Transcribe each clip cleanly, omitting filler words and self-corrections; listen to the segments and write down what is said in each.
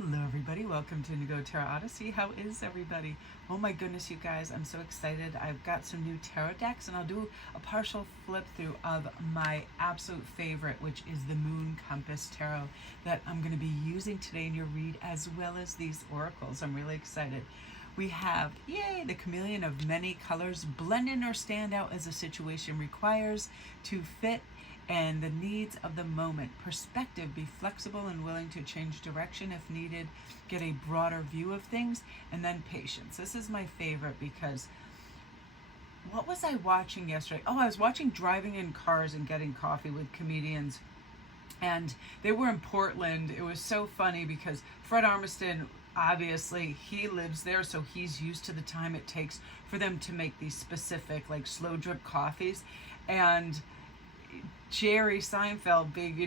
Hello everybody, welcome to Indigo Tarot Odyssey. How is everybody? Oh my goodness, you guys, I'm so excited. I've got some new tarot decks and I'll do a partial flip through of my absolute favorite, which is the Moon Compass Tarot that I'm going to be using today in your read, as well as these oracles. I'm really excited. We have, yay, the chameleon of many colors, blend in or stand out as a situation requires, to fit and the needs of the moment. Perspective, be flexible and willing to change direction if needed, get a broader view of things, and then patience. This is my favorite because what was I watching yesterday? Oh, I was watching Driving in Cars and Getting Coffee with comedians, and they were in Portland. It was so funny because Fred Armisen, obviously he lives there, so he's used to the time it takes for them to make these specific like slow drip coffees. And Jerry Seinfeld, big,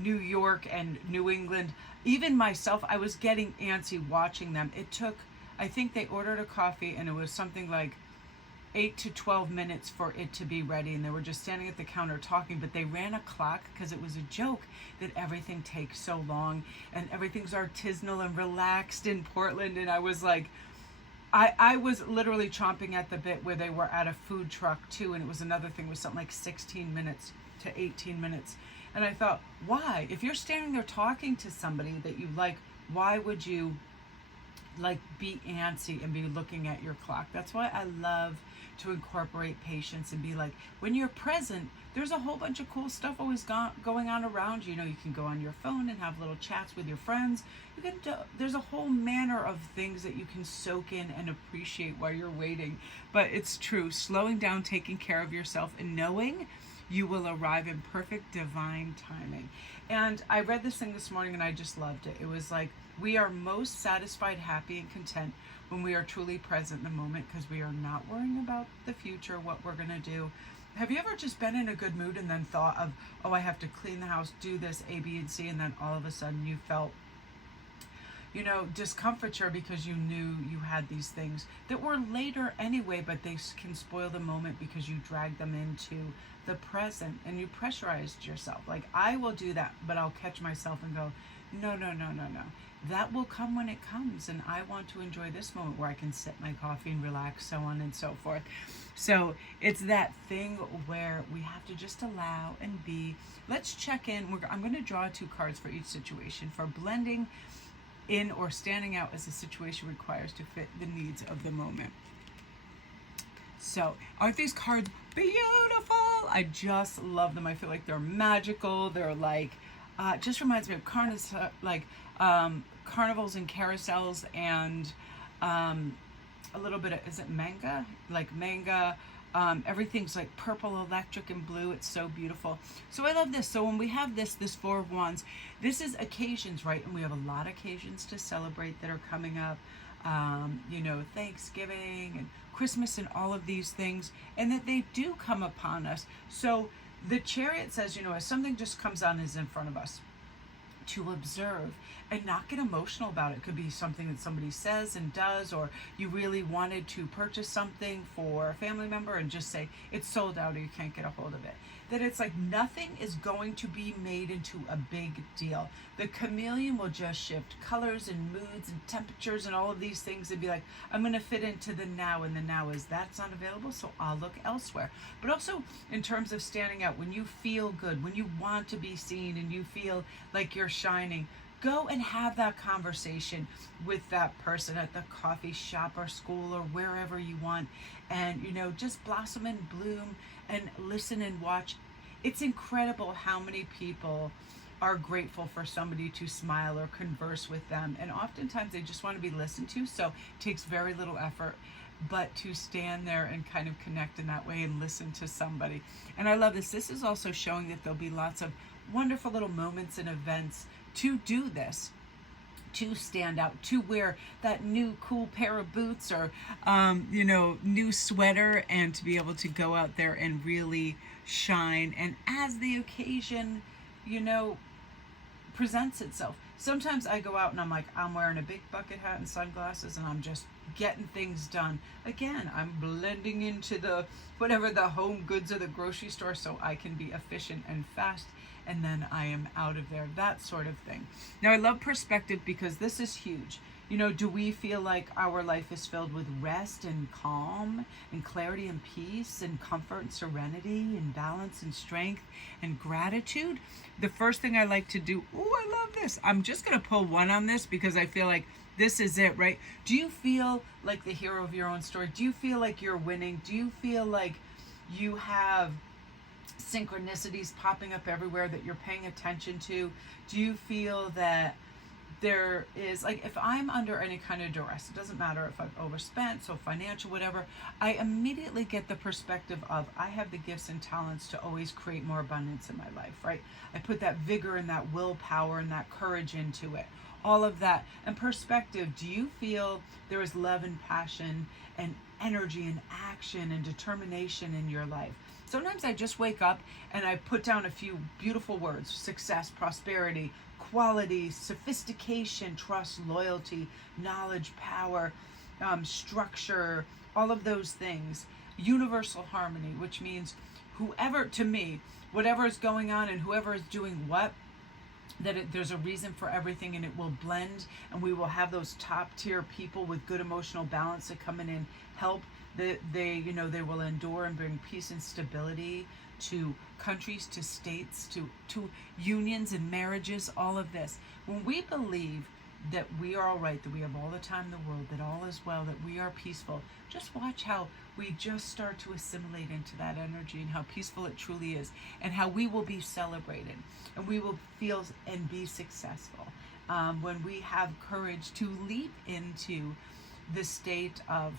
New York and New England. Even myself, I was getting antsy watching them. It took, I think they ordered a coffee and it was something like 8 to 12 minutes for it to be ready. And they were just standing at the counter talking, but they ran a clock because it was a joke that everything takes so long and everything's artisanal and relaxed in Portland. And I was like, I was literally chomping at the bit where they were at a food truck too. And it was another thing, was something like 16 minutes to 18 minutes. And I thought, why? If you're standing there talking to somebody that you like, why would you like be antsy and be looking at your clock? That's why I love to incorporate patience and be like, when you're present, there's a whole bunch of cool stuff always going on around you. You can go on your phone and have little chats with your friends. There's a whole manner of things that you can soak in and appreciate while you're waiting. But it's true, slowing down, taking care of yourself, and knowing you will arrive in perfect divine timing. And I read this thing this morning and I just loved it. It was like, we are most satisfied, happy, and content when we are truly present in the moment, because we are not worrying about the future, what we're going to do. Have you ever just been in a good mood and then thought of, oh, I have to clean the house, do this, A, B, and C, and then all of a sudden you felt discomfiture because you knew you had these things that were later anyway, but they can spoil the moment because you dragged them into the present and you pressurized yourself. Like, I will do that, but I'll catch myself and go, no. That will come when it comes, and I want to enjoy this moment where I can sip my coffee and relax, so on and so forth. So it's that thing where we have to just allow and be. Let's check in. I'm going to draw 2 cards for each situation, for blending in or standing out as the situation requires, to fit the needs of the moment. So, aren't these cards beautiful? I just love them. I feel like they're magical. They're like, just reminds me of carnivals and carousels, and a little bit of, is it manga? Like manga. Everything's like purple, electric, and blue. It's so beautiful. So I love this. So when we have this 4 of Wands, this is occasions, right? And we have a lot of occasions to celebrate that are coming up. Thanksgiving and Christmas and all of these things, and that they do come upon us. So the Chariot says, as something just comes on, is in front of us, to observe and not get emotional about it. It could be something that somebody says and does, or you really wanted to purchase something for a family member and just say it's sold out or you can't get a hold of it. That it's like nothing is going to be made into a big deal. The chameleon will just shift colors and moods and temperatures and all of these things and be like, I'm going to fit into the now, and the now is that's not available, so I'll look elsewhere. But also in terms of standing out, when you feel good, when you want to be seen and you feel like you're shining, go and have that conversation with that person at the coffee shop or school or wherever you want, and just blossom and bloom and listen and watch. It's incredible how many people are grateful for somebody to smile or converse with them, and oftentimes they just want to be listened to, so it takes very little effort but to stand there and kind of connect in that way and listen to somebody. And I love this. This is also showing that there'll be lots of wonderful little moments and events to do this, to stand out, to wear that new cool pair of boots or new sweater, and to be able to go out there and really shine. And as the occasion presents itself, sometimes I go out and I'm like, I'm wearing a big bucket hat and sunglasses and I'm just getting things done. Again, I'm blending into the home goods of the grocery store so I can be efficient and fast and then I am out of there, that sort of thing. Now, I love perspective because this is huge. You know, do we feel like our life is filled with rest and calm and clarity and peace and comfort and serenity and balance and strength and gratitude? The first thing I like to do, oh, I love this. I'm just going to pull one on this because I feel like this is it, right? Do you feel like the hero of your own story? Do you feel like you're winning? Do you feel like you have synchronicities popping up everywhere that you're paying attention to? Do you feel that there is, like, if I'm under any kind of duress, it doesn't matter if I've overspent, so financial, whatever, I immediately get the perspective of I have the gifts and talents to always create more abundance in my life, right? I put that vigor and that willpower and that courage into it, all of that. And perspective, do you feel there is love and passion and energy and action and determination in your life? Sometimes I just wake up and I put down a few beautiful words: success, prosperity, quality, sophistication, trust, loyalty, knowledge, power, structure, all of those things. Universal harmony, which means whoever, to me, whatever is going on and whoever is doing what, there's a reason for everything, and it will blend, and we will have those top tier people with good emotional balance that come in and help. They will endure and bring peace and stability to countries, to states, to unions and marriages, all of this. When we believe that we are all right, that we have all the time in the world, that all is well, that we are peaceful, just watch how we just start to assimilate into that energy and how peaceful it truly is, and how we will be celebrated and we will feel and be successful when we have courage to leap into the state of,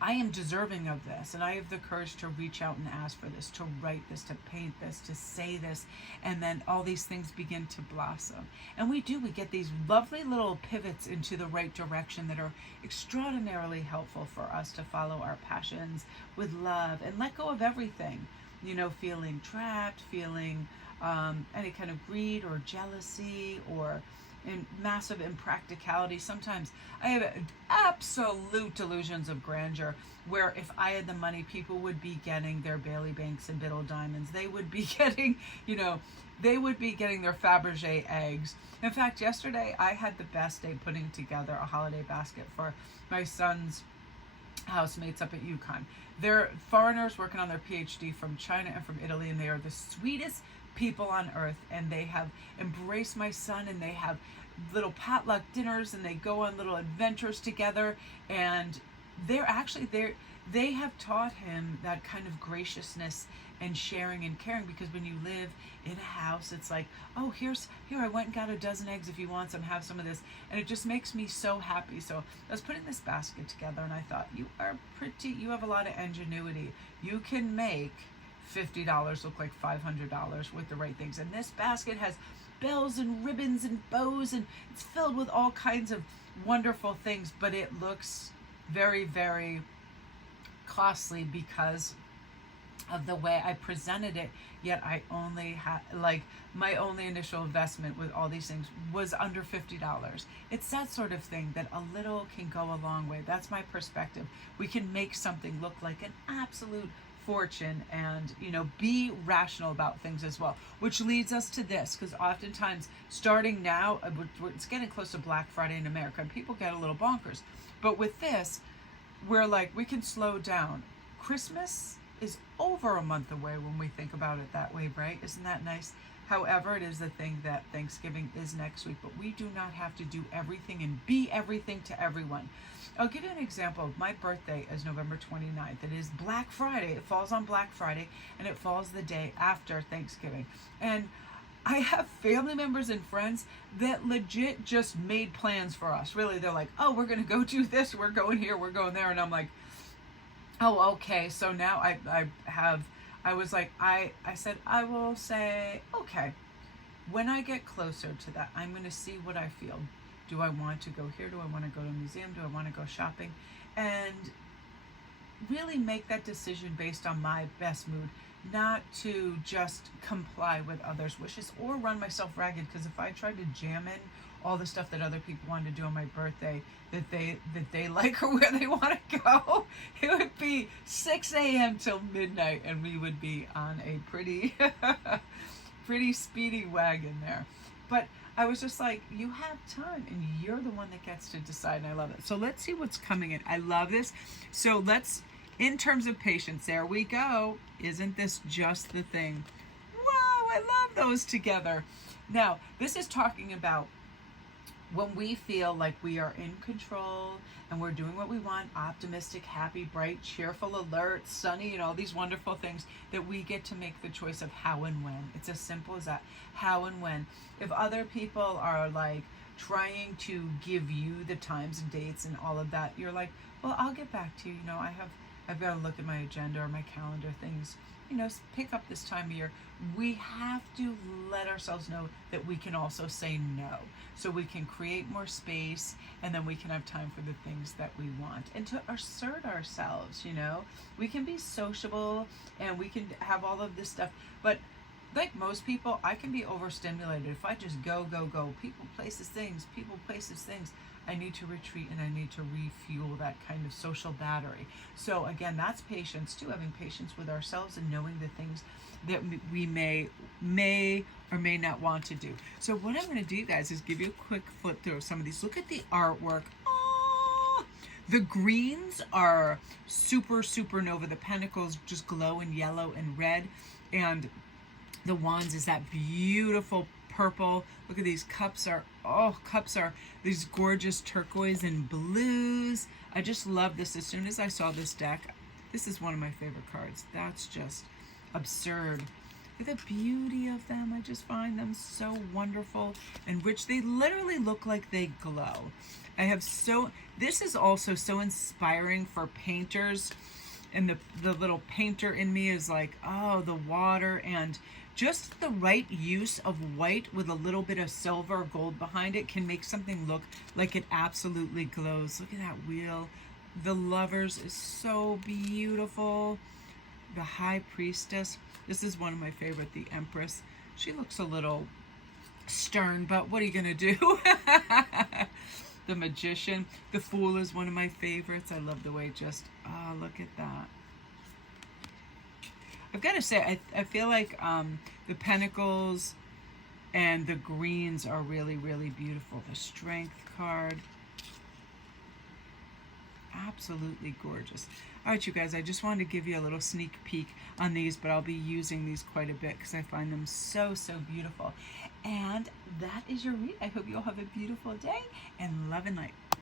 I am deserving of this, and I have the courage to reach out and ask for this, to write this, to paint this, to say this, and then all these things begin to blossom. And we get these lovely little pivots into the right direction that are extraordinarily helpful for us to follow our passions with love and let go of everything, feeling trapped, feeling any kind of greed or jealousy or in massive impracticality. Sometimes I have absolute delusions of grandeur where if I had the money, people would be getting their Bailey Banks and Biddle diamonds. They would be getting, their Fabergé eggs. In fact, yesterday I had the best day putting together a holiday basket for my son's housemates up at UConn. They're foreigners working on their PhD from China and from Italy, and they are the sweetest people on earth, and they have embraced my son, and they have little potluck dinners, and they go on little adventures together, and they have taught him that kind of graciousness and sharing and caring, because when you live in a house, it's like, oh, here I went and got a dozen eggs, if you want some, have some of this, and it just makes me so happy. So I was putting this basket together, and I thought, you have a lot of ingenuity. You can make $50 look like $500 with the right things. And this basket has bells and ribbons and bows, and it's filled with all kinds of wonderful things, but it looks very, very costly because of the way I presented it. Yet I only had, my only initial investment with all these things was under $50. It's that sort of thing, that a little can go a long way. That's my perspective. We can make something look like an absolute fortune, and be rational about things as well, which leads us to this, because oftentimes starting now, it's getting close to Black Friday in America, and people get a little bonkers, but with this, we're like, we can slow down. Christmas is over a month away when we think about it that way, right? Isn't that nice? However, it is the thing that Thanksgiving is next week, but we do not have to do everything and be everything to everyone. I'll give you an example. My birthday is November 29th. It is Black Friday. It falls on Black Friday, and it falls the day after Thanksgiving. And I have family members and friends that legit just made plans for us. Really, they're like, oh, we're going to go do this. We're going here. We're going there. And I'm like, oh, okay. So now I said, I will say, okay, when I get closer to that, I'm going to see what I feel. Do I want to go here? Do I want to go to a museum? Do I want to go shopping? And really make that decision based on my best mood, not to just comply with others' wishes or run myself ragged. Because if I tried to jam in all the stuff that other people wanted to do on my birthday that they like or where they want to go, it would be 6 a.m. till midnight, and we would be on a pretty pretty speedy wagon there. But I was just like, you have time and you're the one that gets to decide, and I love it. So let's see what's coming in. I love this. So let's, in terms of patience, there we go. Isn't this just the thing? Wow, I love those together. Now, this is talking about when we feel like we are in control and we're doing what we want, optimistic, happy, bright, cheerful, alert, sunny, and all these wonderful things, that we get to make the choice of how and when. It's as simple as that. How and when. If other people are like trying to give you the times and dates and all of that, you're like, well, I'll get back to you. You know, I've got to look at my agenda or my calendar, things, you know, pick up this time of year. We have to let ourselves know that we can also say no, so we can create more space, and then we can have time for the things that we want, and to assert ourselves. You know, we can be sociable and we can have all of this stuff, but like most people, I can be overstimulated. If I just go, people, places, things, I need to retreat and I need to refuel that kind of social battery. So again, that's patience too, having patience with ourselves and knowing the things that we may or may not want to do. So what I'm going to do, you guys, is give you a quick flip through of some of these. Look at the artwork. Oh, the greens are super supernova. The pentacles just glow in yellow and red, and the wands is that beautiful purple. Look at these cups are these gorgeous turquoise and blues. I just love this. As soon as I saw this deck, this is one of my favorite cards. That's just absurd. The beauty of them, I just find them so wonderful and rich. They literally look like they glow. This is also so inspiring for painters, and the little painter in me is like, oh, the water and just the right use of white with a little bit of silver or gold behind it can make something look like it absolutely glows. Look at that wheel. The Lovers is so beautiful. The High Priestess. This is one of my favorite, the Empress. She looks a little stern, but what are you going to do? The Magician. The Fool is one of my favorites. I love the way look at that. I've got to say, I feel like the Pentacles and the greens are really, really beautiful. The Strength card. Absolutely gorgeous. All right, you guys, I just wanted to give you a little sneak peek on these, but I'll be using these quite a bit because I find them so beautiful. And that is your read. I hope you all have a beautiful day and love and light.